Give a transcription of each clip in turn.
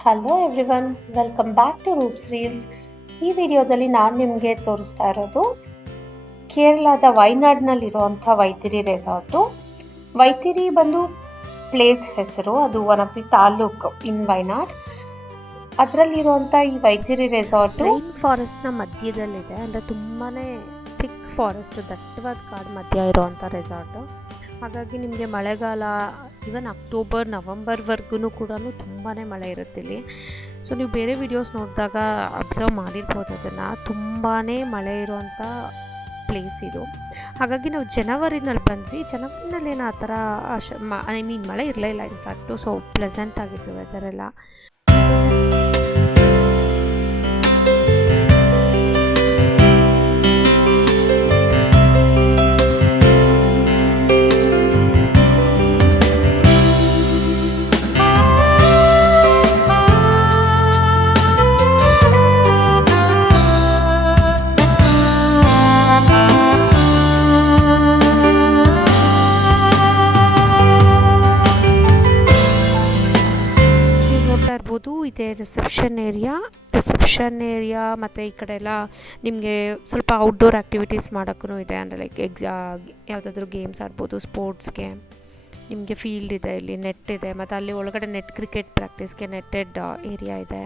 Hello everyone, welcome back to Roops reels. ಈ ವಿಡಿಯೋದಲ್ಲಿ ನಾನು ನಿಮಗೆ ತೋರಿಸ್ತಾ ಇರೋದು ಕೇರಳದ ವೈನಾಡ್ನಲ್ಲಿರುವಂಥ ವೈತಿರಿ ರೆಸಾರ್ಟು. ವೈತಿರಿ ಬಂದು ಪ್ಲೇಸ್ ಹೆಸರು, ಅದು ಒನ್ ಆಫ್ ದಿ ತಾಲೂಕು ಇನ್ ವೈನಾಡ್. ಅದರಲ್ಲಿರುವಂಥ ಈ ವೈತಿರಿ ರೆಸಾರ್ಟು ರೈನ್ ಫಾರೆಸ್ಟ್ನ ಮಧ್ಯದಲ್ಲಿದೆ. ಅಂದರೆ ತುಂಬಾ ಥಿಕ್ ಫಾರೆಸ್ಟ್, ದಟ್ಟವಾದ ಕಾಡು ಮಧ್ಯ ಇರುವಂಥ ರೆಸಾರ್ಟು. ಹಾಗಾಗಿ ನಿಮಗೆ ಮಳೆಗಾಲ ಈವನ್ ಅಕ್ಟೋಬರ್ ನವಂಬರ್ವರೆಗೂ ಕೂಡ ತುಂಬಾ ಮಳೆ ಇರುತ್ತೆ ಇಲ್ಲಿ. ಸೊ ನೀವು ಬೇರೆ ವಿಡಿಯೋಸ್ ನೋಡಿದಾಗ ಅಬ್ಸರ್ವ್ ಮಾಡಿರ್ಬೋದು, ಅದನ್ನು ತುಂಬಾ ಮಳೆ ಇರುವಂಥ ಪ್ಲೇಸ್ ಇದು. ಹಾಗಾಗಿ ನಾವು ಜನವರಿನಲ್ಲಿ ಬಂದ್ವಿ. ಜನವರಿನಲ್ಲಿ ಏನು ಆ ಥರ ಐ ಮೀನ್ ಮಳೆ ಇರಲೇ ಇಲ್ಲ ಇನ್ಫ್ಯಾಕ್ಟು. ಸೊ ಪ್ಲೆಸೆಂಟ್ ಆಗಿತ್ತು ವೆದರ್ ಎಲ್ಲ. ಇರ್ಬೋದು, ಇದೆ ರಿಸೆಪ್ಷನ್ ಏರಿಯಾ ಮತ್ತು ಈ ಕಡೆ ಎಲ್ಲ ನಿಮಗೆ ಸ್ವಲ್ಪ ಔಟ್ಡೋರ್ ಆ್ಯಕ್ಟಿವಿಟೀಸ್ ಮಾಡೋಕ್ಕೂ ಇದೆ. ಅಂದರೆ ಲೈಕ್ ಯಾವುದಾದ್ರೂ ಗೇಮ್ಸ್ ಆಡ್ಬೋದು, ಸ್ಪೋರ್ಟ್ಸ್ಗೆ ನಿಮಗೆ ಫೀಲ್ಡ್ ಇದೆ, ಇಲ್ಲಿ ನೆಟ್ ಇದೆ, ಮತ್ತು ಅಲ್ಲಿ ಒಳಗಡೆ ನೆಟ್ ಕ್ರಿಕೆಟ್ ಪ್ರಾಕ್ಟೀಸ್ಗೆ ನೆಟ್ಟೆಡ್ ಏರಿಯಾ ಇದೆ.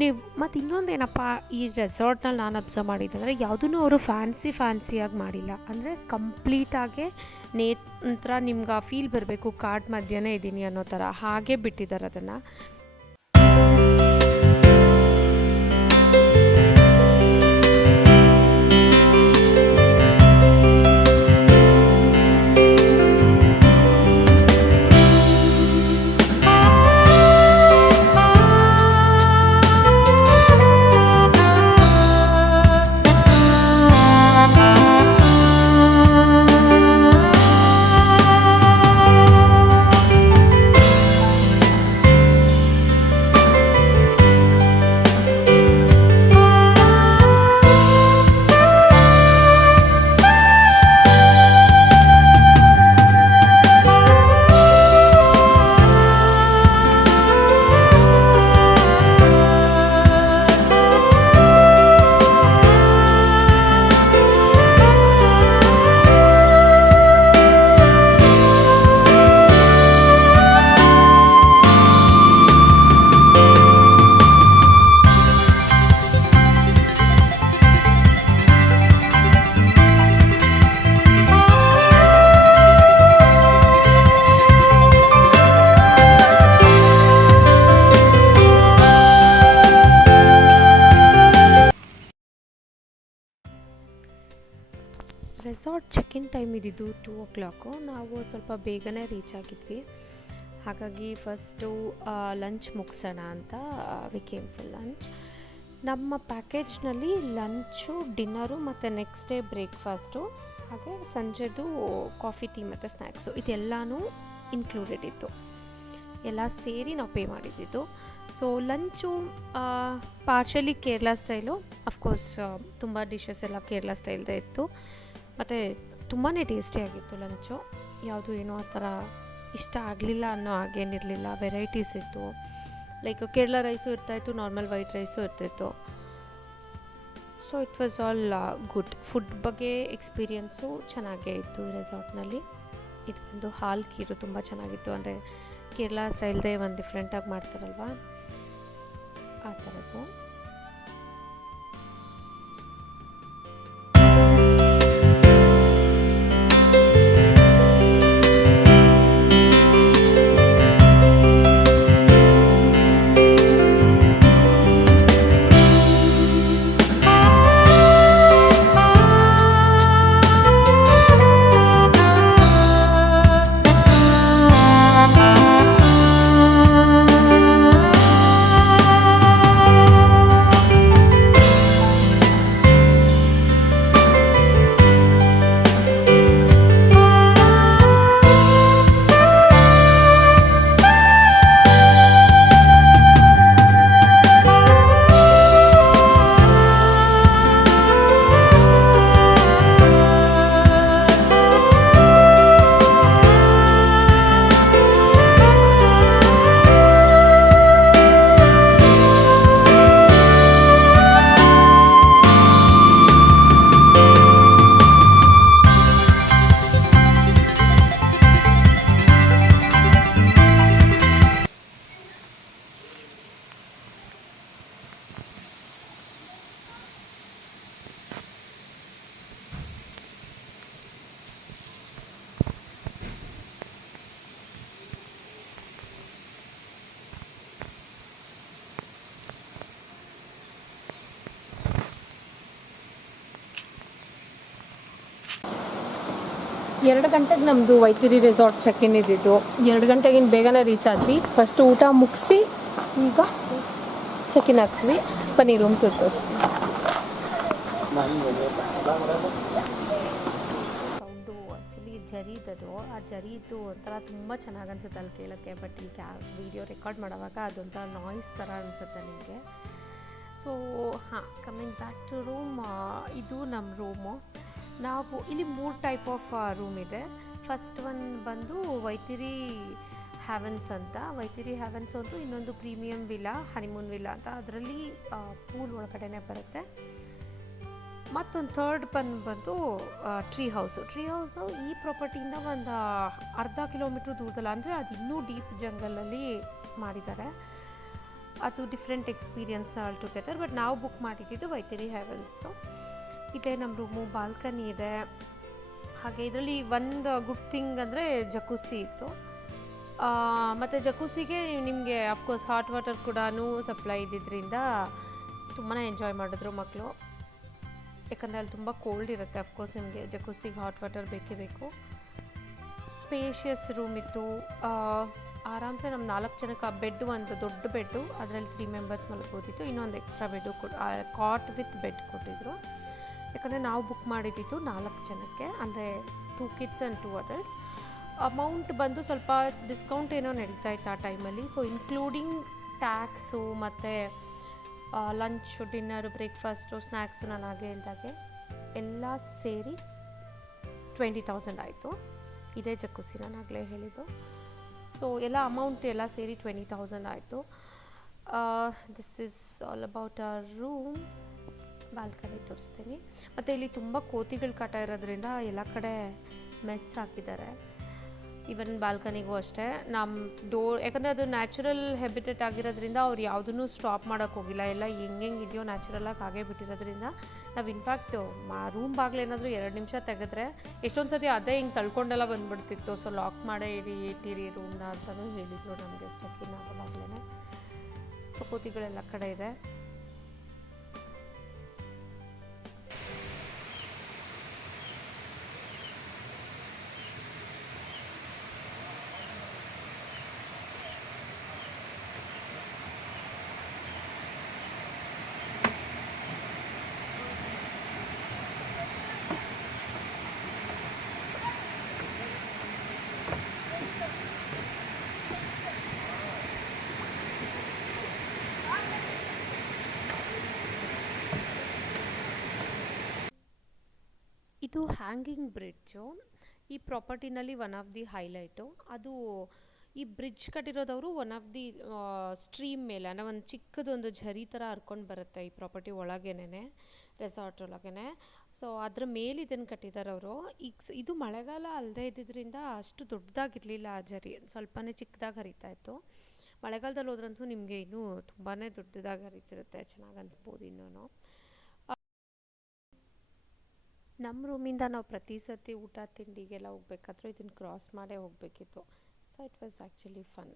ನೀವು ಮತ್ತು ಇನ್ನೊಂದು ಏನಪ್ಪ, ಈ ರೆಸಾರ್ಟ್ನಲ್ಲಿ ನಾನು ಅಬ್ಸರ್ವ್ ಮಾಡಿದ್ದಂದರೆ ಯಾವುದೂ ಅವರು ಫ್ಯಾನ್ಸಿಯಾಗಿ ಮಾಡಿಲ್ಲ. ಅಂದರೆ ಕಂಪ್ಲೀಟಾಗೆ ನಂತರ ನಿಮ್ಗೆ ಆ ಫೀಲ್ ಬರಬೇಕು, ಕಾಡ್ ಮಧ್ಯನೇ ಇದ್ದೀನಿ ಅನ್ನೋ ಥರ ಹಾಗೆ ಬಿಟ್ಟಿದ್ದಾರೆ ಅದನ್ನು. ರೆಸಾರ್ಟ್ ಚೆಕ್-ಇನ್ ಟೈಮ್ ಇದ್ದಿದ್ದು 2 o'clock. ನಾವು ಸ್ವಲ್ಪ ಬೇಗನೆ ರೀಚ್ ಆಗಿದ್ವಿ. ಹಾಗಾಗಿ ಫಸ್ಟು ಲಂಚ್ ಮುಗಿಸೋಣ ಅಂತ ವಿ ಕೇಮ್ ಫಾರ್ ಲಂಚ್. ನಮ್ಮ ಪ್ಯಾಕೇಜ್ನಲ್ಲಿ ಲಂಚು, ಡಿನ್ನರು ಮತ್ತು ನೆಕ್ಸ್ಟ್ ಡೇ ಬ್ರೇಕ್ಫಾಸ್ಟು, ಹಾಗೆ ಸಂಜೆದು ಕಾಫಿ, ಟೀ ಮತ್ತು ಸ್ನ್ಯಾಕ್ಸು ಇದೆಲ್ಲನೂ ಇನ್ಕ್ಲೂಡೆಡ್ ಇತ್ತು. ಎಲ್ಲ ಸೇರಿ ನಾವು ಪೇ ಮಾಡಿದ್ದಿದ್ದು. So lunch partially Kerala style, of course ತುಂಬ ಡಿಶಸ್ ಎಲ್ಲ ಕೇರಳ ಸ್ಟೈಲ್ದೇ ಇತ್ತು. ಮತ್ತು ತುಂಬಾ ಟೇಸ್ಟಿಯಾಗಿತ್ತು ಲಂಚು. ಯಾವುದು ಏನೋ ಆ ಥರ ಇಷ್ಟ ಆಗಲಿಲ್ಲ ಅನ್ನೋ ಹಾಗೇನಿರಲಿಲ್ಲ. ವೆರೈಟೀಸ್ ಇತ್ತು, ಲೈಕ್ ಕೇರಳ ರೈಸು ಇರ್ತಾಯಿತ್ತು, ನಾರ್ಮಲ್ ವೈಟ್ ರೈಸು ಇರ್ತಿತ್ತು. So it was all good. Food ಬಗ್ಗೆ ಎಕ್ಸ್ಪೀರಿಯನ್ಸು ಚೆನ್ನಾಗೇ ಇತ್ತು ಈ ರೆಸಾರ್ಟ್ನಲ್ಲಿ. ಇದು ಒಂದು ಹಾಲ್ ಖೀರು ತುಂಬ ಚೆನ್ನಾಗಿತ್ತು. ಅಂದರೆ ಕೇರಳ ಸ್ಟೈಲ್ದೇ ಒಂದು ಡಿಫ್ರೆಂಟಾಗಿ ಮಾಡ್ತಾರಲ್ವ, ಆ ಥರದ್ದು. 2 ಗಂಟೆಗೆ ನಮ್ಮದು ವೈತಿರಿ ರೆಸಾರ್ಟ್ ಚೆಕ್-ಇನ್ ಇದ್ದಿದ್ದು. 2 ಗಂಟೆಗಿಂತ ಬೇಗನೆ ರೀಚ್ ಆದ್ವಿ. ಫಸ್ಟ್ ಊಟ ಮುಗಿಸಿ ಈಗ ಚೆಕ್-ಇನ್ ಆಗ್ತೀವಿ. ಬನ್ನಿ ರೂಮ್ ಟೂರ್ ತೋರಿಸ್ತೀನಿ. ಸೌಂಡು ಆ್ಯಕ್ಚುಲಿ ಜರೀದದು, ಆ ಜರೀದು ಒಂಥರ ತುಂಬ ಚೆನ್ನಾಗಿ ಅನ್ಸುತ್ತೆ ಅಲ್ಲಿ ಕೇಳೋಕ್ಕೆ. ಬಟ್ ಈಗ ವೀಡಿಯೋ ರೆಕಾರ್ಡ್ ಮಾಡೋವಾಗ ಅದೊಂಥರ ನಾಯ್ಸ್ ಥರ ಅನಿಸುತ್ತೆ ನಿಮಗೆ. So coming back to room, ಇದು ನಮ್ಮ ರೂಮು. ನಾವು ಇಲ್ಲಿ 3 ಟೈಪ್ ಆಫ್ ರೂಮ್ ಇದೆ. ಫಸ್ಟ್ ಒನ್ ಬಂದು ವೈತಿರಿ ಹ್ಯಾವೆನ್ಸ್ ಅಂತ. ವೈತಿರಿ ಹ್ಯಾವೆನ್ಸ್ ಒಂದು, ಇನ್ನೊಂದು ಪ್ರೀಮಿಯಂ ವಿಲ್ಲಾ, ಹನಿಮೂನ್ ವಿಲ್ಲಾ ಅಂತ. ಅದರಲ್ಲಿ ಪೂಲ್ ಒಳಗಡೆನೆ ಬರುತ್ತೆ. ಮತ್ತೊಂದು ಥರ್ಡ್ ಬಂದು ಟ್ರೀ ಹೌಸು ಈ ಪ್ರಾಪರ್ಟಿಯಿಂದ ಒಂದು ಅರ್ಧ ಕಿಲೋಮೀಟ್ರ್ ದೂರದಲ್ಲ, ಅಂದರೆ ಅದು ಇನ್ನೂ ಡೀಪ್ ಜಂಗಲಲ್ಲಿ ಮಾಡಿದ್ದಾರೆ. ಅದು different experience all together. But ನಾವು ಬುಕ್ ಮಾಡಿದ್ದು ವೈತಿರಿ ಹ್ಯಾವೆನ್ಸು. ಇದೆ ನಮ್ಮ ರೂಮು. ಬಾಲ್ಕನಿ ಇದೆ. ಹಾಗೆ ಇದರಲ್ಲಿ ಒಂದು ಗುಡ್ ಥಿಂಗ್ ಅಂದರೆ ಜಕೂಸಿ ಇತ್ತು. ಮತ್ತು ಜಕೂಸಿಗೆ ನಿಮಗೆ ಅಫ್ಕೋರ್ಸ್ ಹಾಟ್ ವಾಟರ್ ಕೂಡ ಸಪ್ಲೈ ಇದ್ದಿದ್ದರಿಂದ ತುಂಬಾ ಎಂಜಾಯ್ ಮಾಡಿದ್ರು ಮಕ್ಕಳು. ಯಾಕಂದರೆ ಅಲ್ಲಿ ತುಂಬ ಕೋಲ್ಡ್ ಇರುತ್ತೆ. ಅಫ್ಕೋರ್ಸ್ ನಿಮಗೆ ಜಕೂಸಿಗೆ ಹಾಟ್ ವಾಟರ್ ಬೇಕೇ ಬೇಕು. ಸ್ಪೇಷಿಯಸ್ ರೂಮ್ ಇತ್ತು. ಆರಾಮ್ಸೆ ನಮ್ಮ 4 ಜನಕ್ಕೆ ಬೆಡ್, ಒಂದು ದೊಡ್ಡ ಬೆಡ್ಡು, ಅದರಲ್ಲಿ 3 ಮೆಂಬರ್ಸ್ ಮಲ್ಕೋತಿತ್ತು. ಇನ್ನೊಂದು extra bed cot with bed ಕೊಟ್ಟಿದ್ರು. ಯಾಕಂದರೆ ನಾವು ಬುಕ್ ಮಾಡಿದ್ದು 4 ಜನಕ್ಕೆ, ಅಂದರೆ 2 ಕಿಡ್ಸ್ ಆ್ಯಂಡ್ 2 ಅಡಲ್ಟ್ಸ್. ಅಮೌಂಟ್ ಬಂದು ಸ್ವಲ್ಪ ಡಿಸ್ಕೌಂಟ್ ಏನೋ ನಡೀತಾ ಇತ್ತು ಆ ಟೈಮಲ್ಲಿ. ಸೊ ಇನ್ಕ್ಲೂಡಿಂಗ್ ಟ್ಯಾಕ್ಸು ಮತ್ತು ಲಂಚು, ಡಿನ್ನರು, ಬ್ರೇಕ್ಫಾಸ್ಟು, ಸ್ನ್ಯಾಕ್ಸು, ನಾನು ಹಾಗೆ ಹೇಳಿದಾಗೆ ಎಲ್ಲ ಸೇರಿ 20,000 ಆಯಿತು. ಇದೇ ಜಕ್ಕೂಸಿ ನಾನು ಆಗಲೇ ಹೇಳಿದ್ದು. ಸೊ ಎಲ್ಲ ಅಮೌಂಟ್ ಎಲ್ಲ ಸೇರಿ 20,000 ಆಯಿತು. This is all about our room. Balcony ತೋರಿಸ್ತೀನಿ. ಮತ್ತು ಇಲ್ಲಿ ತುಂಬ ಕೋತಿಗಳ ಕಾಟ ಇರೋದ್ರಿಂದ ಎಲ್ಲ ಕಡೆ ಮೆಸ್ ಹಾಕಿದ್ದಾರೆ. ಈವನ್ ಬಾಲ್ಕನಿಗೂ ಅಷ್ಟೇ. ನಮ್ಮ ಡೋರ್, ಯಾಕಂದರೆ ಅದು ನ್ಯಾಚುರಲ್ ಹೆಬಿಟೇಟ್ ಆಗಿರೋದ್ರಿಂದ ಅವ್ರು ಯಾವುದನ್ನು ಸ್ಟಾಪ್ ಮಾಡೋಕ್ಕೆ ಹೋಗಿಲ್ಲ. ಎಲ್ಲ ಹೆಂಗೆ ಇದೆಯೋ ನ್ಯಾಚುರಲಾಗಿ ಹಾಗೇ ಬಿಟ್ಟಿರೋದ್ರಿಂದ ನಾವು ಇನ್ಫ್ಯಾಕ್ಟು ರೂಮ್ ಬಾಗಿಲು ಏನಾದರೂ 2 ನಿಮಿಷ ತೆಗೆದ್ರೆ ಎಷ್ಟೊಂದು ಸತಿ ಅದೇ ಹಿಂಗೆ ತಳ್ಕೊಂಡೆಲ್ಲ ಬಂದುಬಿಡ್ತಿತ್ತು. ಸೊ ಲಾಕ್ ಮಾಡೇ ಇಟ್ಟಿರಿ ರೂಮ್ನ ಅಂತಲೂ ಹೇಳಿದರು ನಮಗೆ ಚೆಕ್-ಇನ್ ಆಗೋವಾಗಲೇ. ಸೊ ಕೋತಿಗಳೆಲ್ಲ ಕಡೆ ಇದೆ. ಇದು ಹ್ಯಾಂಗಿಂಗ್ ಬ್ರಿಡ್ಜು. ಈ ಪ್ರಾಪರ್ಟಿನಲ್ಲಿ ಒನ್ ಆಫ್ ದಿ ಹೈಲೈಟು. ಅದು ಈ ಬ್ರಿಡ್ಜ್ ಕಟ್ಟಿರೋದವರು ಒನ್ ಆಫ್ ದಿ ಸ್ಟ್ರೀಮ್ ಮೇಲೆ, ಅಂದರೆ ಒಂದು ಚಿಕ್ಕದೊಂದು ಝರಿ ಥರ ಹರ್ಕೊಂಡು ಬರುತ್ತೆ ಈ ಪ್ರಾಪರ್ಟಿ ಒಳಗೇನೆ, ರೆಸಾರ್ಟ್ ಒಳಗೇ. ಸೊ ಅದ್ರ ಮೇಲೆ ಇದನ್ನು ಕಟ್ಟಿದ್ದಾರೆ ಅವರು. ಈಗ ಇದು ಮಳೆಗಾಲ ಅಲ್ಲದೆ ಇದ್ದಿದ್ದರಿಂದ ಅಷ್ಟು ದೊಡ್ಡದಾಗಿರಲಿಲ್ಲ ಆ ಝರಿ, ಸ್ವಲ್ಪನೇ ಚಿಕ್ಕದಾಗಿ ಹರಿತಾ ಇತ್ತು. ಮಳೆಗಾಲದಲ್ಲಿ ಹೋದ್ರಂತೂ ನಿಮಗೆ ಇನ್ನೂ ತುಂಬಾ ದೊಡ್ಡದಾಗಿ ಹರಿತಿರುತ್ತೆ, ಚೆನ್ನಾಗಿ ಅನಿಸ್ಬೋದು ಇನ್ನೂ. ನಮ್ಮ ರೂಮಿಂದ ನಾವು ಪ್ರತಿ ಸರ್ತಿ ಊಟ ತಿಂಡಿಗೆಲ್ಲ ಹೋಗ್ಬೇಕಾದ್ರೂ ಇದನ್ನು ಕ್ರಾಸ್ ಮಾಡೇ ಹೋಗಬೇಕಿತ್ತು. So it was actually fun.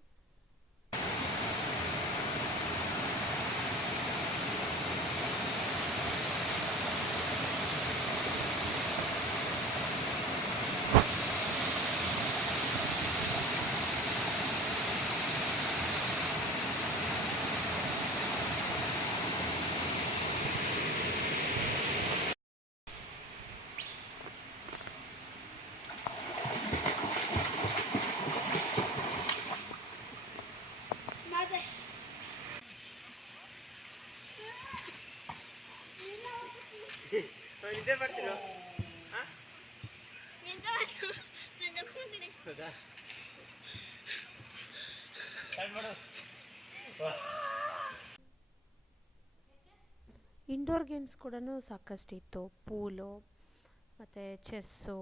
Indoor games ಕೂಡ ಸಾಕಷ್ಟಿತ್ತು. ಪೂಲು ಮತ್ತು chess,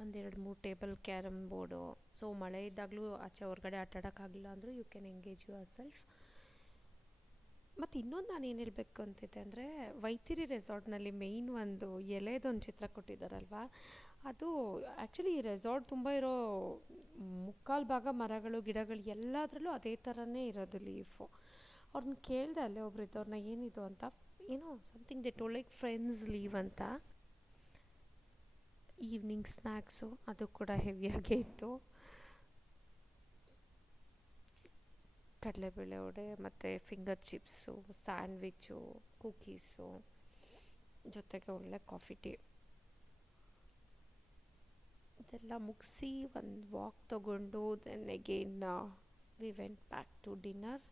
1-2-3 table carrom board. So ಮಳೆ ಇದ್ದಾಗಲೂ ಆಚೆ ಹೊರಗಡೆ ಆಟಾಡೋಕ್ಕಾಗಲಿಲ್ಲ ಅಂದರೂ you can engage yourself. ಮತ್ತು ಇನ್ನೊಂದು ನಾನು ಏನು ಹೇಳಬೇಕು ಅಂತಿದ್ದೆ ಅಂದರೆ, ವೈತಿರಿ ರೆಸಾರ್ಟ್ನಲ್ಲಿ ಮೇಯ್ನ್ ಒಂದು ಎಲೆದೊಂದು ಚಿತ್ರ ಕೊಟ್ಟಿದ್ದಾರಲ್ವ, ಅದು ಆ್ಯಕ್ಚುಲಿ ಈ ರೆಸಾರ್ಟ್ ತುಂಬ ಇರೋ ಮುಕ್ಕಾಲು ಭಾಗ ಮರಗಳು, ಗಿಡಗಳು ಎಲ್ಲದರಲ್ಲೂ ಅದೇ ಥರನೇ ಇರೋದು ಲೀಫು. ಅವ್ರನ್ನ ಕೇಳಿದೆ ಅಲ್ಲೇ ಒಬ್ರು ಇದ್ದವ್ರನ್ನ, ಏನಿದು ಅಂತ. ಏನೋ ಸಮಥಿಂಗ್ ದೆ ಟೋಲ್ಡ್ ಲೈಕ್ ಫ್ರೆಂಡ್ಸ್ ಲೀವ್ ಅಂತ. ಈವ್ನಿಂಗ್ ಸ್ನ್ಯಾಕ್ಸು ಅದು ಕೂಡ ಹೆವಿಯಾಗೇ ಇತ್ತು. ಕಡಲೆಬೇಳೆ ವಡೆ ಮತ್ತು ಫಿಂಗರ್ ಚಿಪ್ಸು, ಸ್ಯಾಂಡ್ವಿಚ್ಚು, ಕುಕೀಸು, ಜೊತೆಗೆ ಒಳ್ಳೆ ಕಾಫಿ ಟೀ ಇದೆಲ್ಲ ಮುಗಿಸಿ ಒಂದು ವಾಕ್ ತಗೊಂಡು then again we went back to dinner.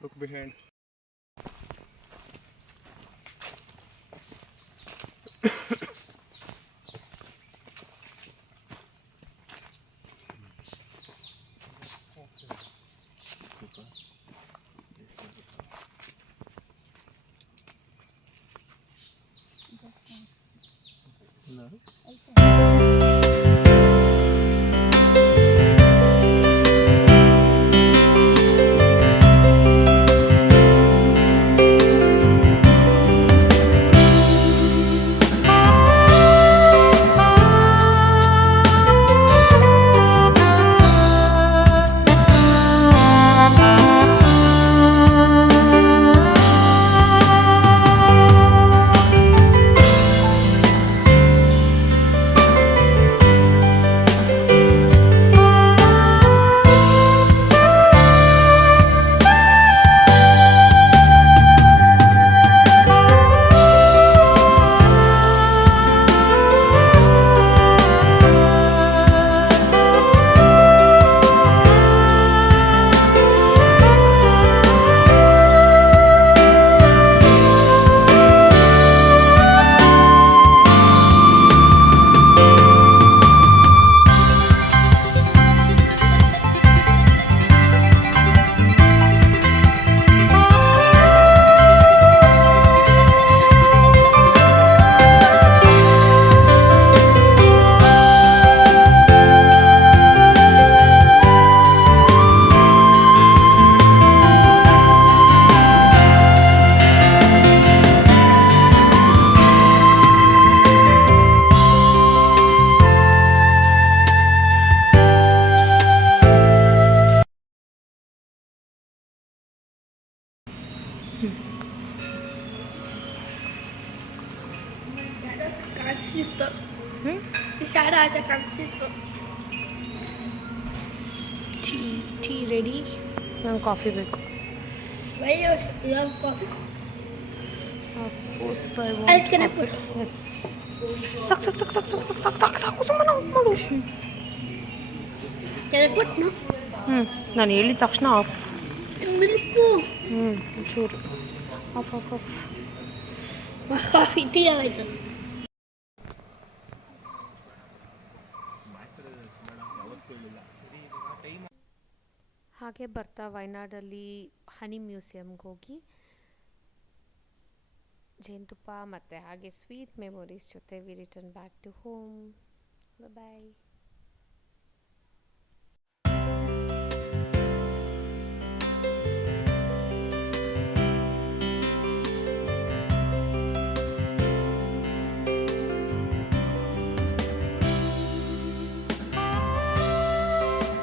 Look behind. ಕಾಣಿಸ್ತಿತ್ತು ಶಾಡ ಆಚೆ ಕಾಣಿಸ್ತಿತ್ತು. Tea ready. ನಂಗೆ ಕಾಫಿ ಬೇಕು. ಅಯ್ಯೋ ಇವಾಗ coffee course I I'll can I put? Yes ಸಾಕು ಸುಮ್ಮನೆ ಆಫ್ ಮಾಡು. Can I put no? ನಾನು ಹೇಳಿದ ತಕ್ಷಣ ಆಫ್. Milk. ಚೂರು of of of. Coffee tea ಆಯ್ತು. ಹಾಗೆ ಬರ್ತಾ ವಯನಾಡಲ್ಲಿ ಹನಿ ಮ್ಯೂಸಿಯಮ್ಗೆ ಹೋಗಿ ಜೇನುತುಪ್ಪ ಮತ್ತು ಹಾಗೆ ಸ್ವೀಟ್ ಮೆಮೊರೀಸ್ ಜೊತೆ we return back to home. Bye.